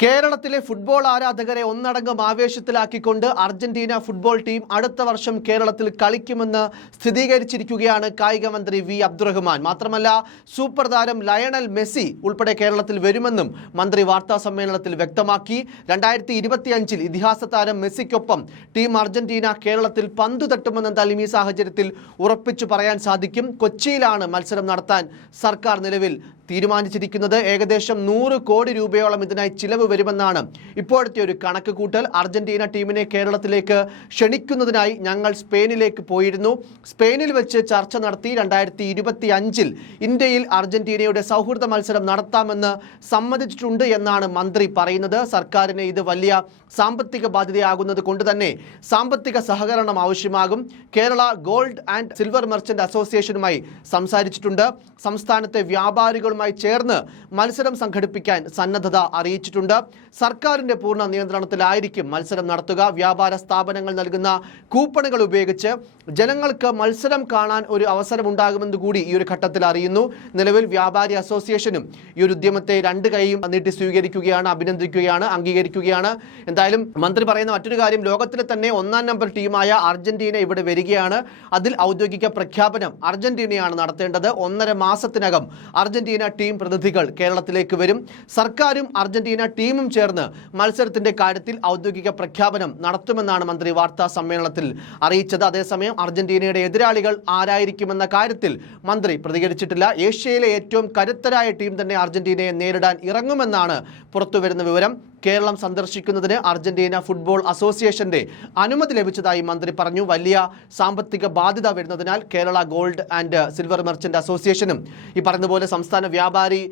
കേരളത്തിലെ ഫുട്ബോൾ ആരാധകരെ ഒന്നടങ്കം ആവേശത്തിലാക്കിക്കൊണ്ട് അർജന്റീന ഫുട്ബോൾ ടീം അടുത്ത വർഷം കേരളത്തിൽ കളിക്കുമെന്ന് സ്ഥിരീകരിച്ചിരിക്കുകയാണ് കായിക മന്ത്രി വി അബ്ദുറഹ്മാൻ. മാത്രമല്ല സൂപ്പർ താരം ലയണൽ മെസ്സി ഉൾപ്പെടെ കേരളത്തിൽ വരുമെന്നും മന്ത്രി വാർത്താ സമ്മേളനത്തിൽ വ്യക്തമാക്കി. രണ്ടായിരത്തി ഇരുപത്തിയഞ്ചിൽ ഇതിഹാസ താരം മെസ്സിക്കൊപ്പം ടീം അർജന്റീന കേരളത്തിൽ പന്തു തട്ടുമെന്നെന്തായാലും ഈ സാഹചര്യത്തിൽ ഉറപ്പിച്ചു പറയാൻ സാധിക്കും. കൊച്ചിയിലാണ് മത്സരം നടത്താൻ സർക്കാർ നിലവിൽ തീരുമാനിച്ചിരിക്കുന്നത് ഏകദേശം നൂറ് കോടി രൂപയോളം ഇതിനായി ചിലവ് വരുമെന്നാണ് ഇപ്പോഴത്തെ ഒരു കണക്ക് കൂട്ടൽ. അർജന്റീന ടീമിനെ കേരളത്തിലേക്ക് ക്ഷണിക്കുന്നതിനായി ഞങ്ങൾ സ്പെയിനിലേക്ക് പോയിരുന്നു. സ്പെയിനിൽ വെച്ച് ചർച്ച നടത്തി രണ്ടായിരത്തി ഇരുപത്തി അഞ്ചിൽ ഇന്ത്യയിൽ അർജന്റീനയുടെ സൗഹൃദ മത്സരം നടത്താമെന്ന് സമ്മതിച്ചിട്ടുണ്ട് എന്നാണ് മന്ത്രി പറയുന്നത്. സർക്കാരിന് ഇത് വലിയ സാമ്പത്തിക ബാധ്യതയാകുന്നത് കൊണ്ട് തന്നെ സാമ്പത്തിക സഹകരണം ആവശ്യമാകും. Kerala gold and silver merchant അസോസിയേഷനുമായി സംസാരിച്ചിട്ടുണ്ട്. സംസ്ഥാനത്തെ വ്യാപാരികളുമായി ചേർന്ന് മത്സരം സംഘടിപ്പിക്കാൻ സന്നദ്ധത അറിയിച്ചിട്ടുണ്ട്. സർക്കാരിന്റെ പൂർണ നിയന്ത്രണത്തിലായിരിക്കും മത്സരം നടത്തുക. വ്യാപാര സ്ഥാപനങ്ങൾ നൽകുന്ന കൂപ്പണുകൾ ഉപയോഗിച്ച് ജനങ്ങൾക്ക് മത്സരം കാണാൻ ഒരു അവസരം ഉണ്ടാകുമെന്ന് കൂടി ഈ ഒരു ഘട്ടത്തിൽ അറിയുന്നു. നിലവിൽ വ്യാപാരി അസോസിയേഷനും ഈ ഒരു ഉദ്യമത്തെ രണ്ട് കൈയും നീട്ടി സ്വീകരിക്കുകയാണ് അഭിനന്ദിക്കുകയാണ് അംഗീകരിക്കുകയാണ്. എന്തായാലും മന്ത്രി പറയുന്ന മറ്റൊരു കാര്യം ലോകത്തിലെ തന്നെ ഒന്നാം നമ്പർ ടീമായ അർജന്റീന ഇവിടെ വരികയാണ്. അതിൽ ഔദ്യോഗിക പ്രഖ്യാപനം അർജന്റീനയാണ് നടത്തേണ്ടത്. ഒന്നര മാസത്തിനകം അർജന്റീന ടീം പ്രതിനിധികൾ കേരളത്തിലേക്ക് വരും. സർക്കാരും അർജന്റീന ടീമും ചേർന്ന് മത്സരത്തിന്റെ കാര്യത്തിൽ ഔദ്യോഗിക പ്രഖ്യാപനം നടത്തുമെന്നാണ് മന്ത്രി വാർത്താ സമ്മേളനത്തിൽ അറിയിച്ചത്. അതേസമയം അർജന്റീനയുടെ എതിരാളികൾ ആരായിരിക്കുമെന്ന കാര്യത്തിൽ മന്ത്രി പ്രതികരിച്ചിട്ടില്ല. ഏഷ്യയിലെ ഏറ്റവും കരുത്തരായ ടീം തന്നെ അർജന്റീനയെ നേരിടാൻ ഇറങ്ങുമെന്നാണ് പുറത്തുവരുന്ന വിവരം. കേരളം സന്ദർശിക്കുന്നതിന് അർജന്റീന ഫുട്ബോൾ അസോസിയേഷന്റെ അനുമതി ലഭിച്ചതായി മന്ത്രി പറഞ്ഞു. വലിയ സാമ്പത്തിക ബാധ്യത വരുന്നതിനാൽ Kerala gold and silver merchant അസോസിയേഷനും ഈ പറഞ്ഞതുപോലെ സംസ്ഥാന വ്യാപാരി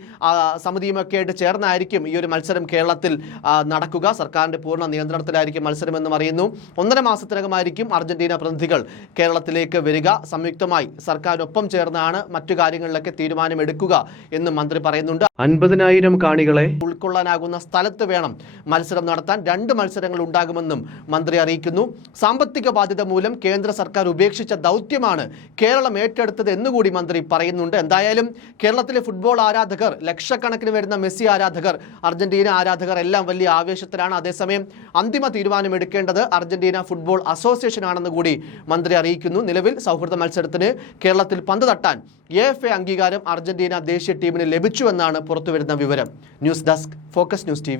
സമിതിയുമൊക്കെ ആയിട്ട് ചേർന്നായിരിക്കും ഈ ഒരു മത്സരം കേരളത്തിൽ നടക്കുക. സർക്കാരിന്റെ പൂർണ നിയന്ത്രണത്തിലായിരിക്കും മത്സരമെന്നും അറിയുന്നു. ഒന്നര മാസത്തിനകമായിരിക്കും അർജന്റീന പ്രതിനിധികൾ കേരളത്തിലേക്ക് വരിക. സംയുക്തമായി സർക്കാരിനൊപ്പം ചേർന്നാണ് മറ്റു കാര്യങ്ങളിലൊക്കെ തീരുമാനമെടുക്കുക എന്നും മന്ത്രി പറയുന്നുണ്ട്. അൻപതിനായിരം കാണികളെ ഉൾക്കൊള്ളാനാകുന്ന സ്ഥലത്ത് വേണം മത്സരം നടത്താൻ. രണ്ട് മത്സരങ്ങൾ ഉണ്ടാകുമെന്നും മന്ത്രി അറിയിക്കുന്നു. സാമ്പത്തിക ബാധ്യത മൂലം കേന്ദ്ര സർക്കാർ ഉപേക്ഷിച്ച ദൗത്യമാണ് കേരളം ഏറ്റെടുത്തത് എന്നുകൂടി മന്ത്രി പറയുന്നുണ്ട്. എന്തായാലും കേരളത്തിലെ ഫുട്ബോൾ ആരാധകർ ലക്ഷക്കണക്കിന് വരുന്ന മെസ്സി ആരാധകർ അർജന്റീന ആരാധകർ എല്ലാം വലിയ ആവേശത്തിലാണ്. അതേസമയം അന്തിമ തീരുമാനം എടുക്കേണ്ടത് അർജന്റീന ഫുട്ബോൾ അസോസിയേഷൻ ആണെന്ന് കൂടി മന്ത്രി അറിയിക്കുന്നു. നിലവിൽ സൗഹൃദ മത്സരത്തിന് കേരളത്തിൽ പന്ത് തട്ടാൻ എ അംഗീകാരം അർജന്റീന ദേശീയ ടീമിന് ലഭിച്ചുവെന്നാണ് പുറത്തുവരുന്ന വിവരം. News desk focus news T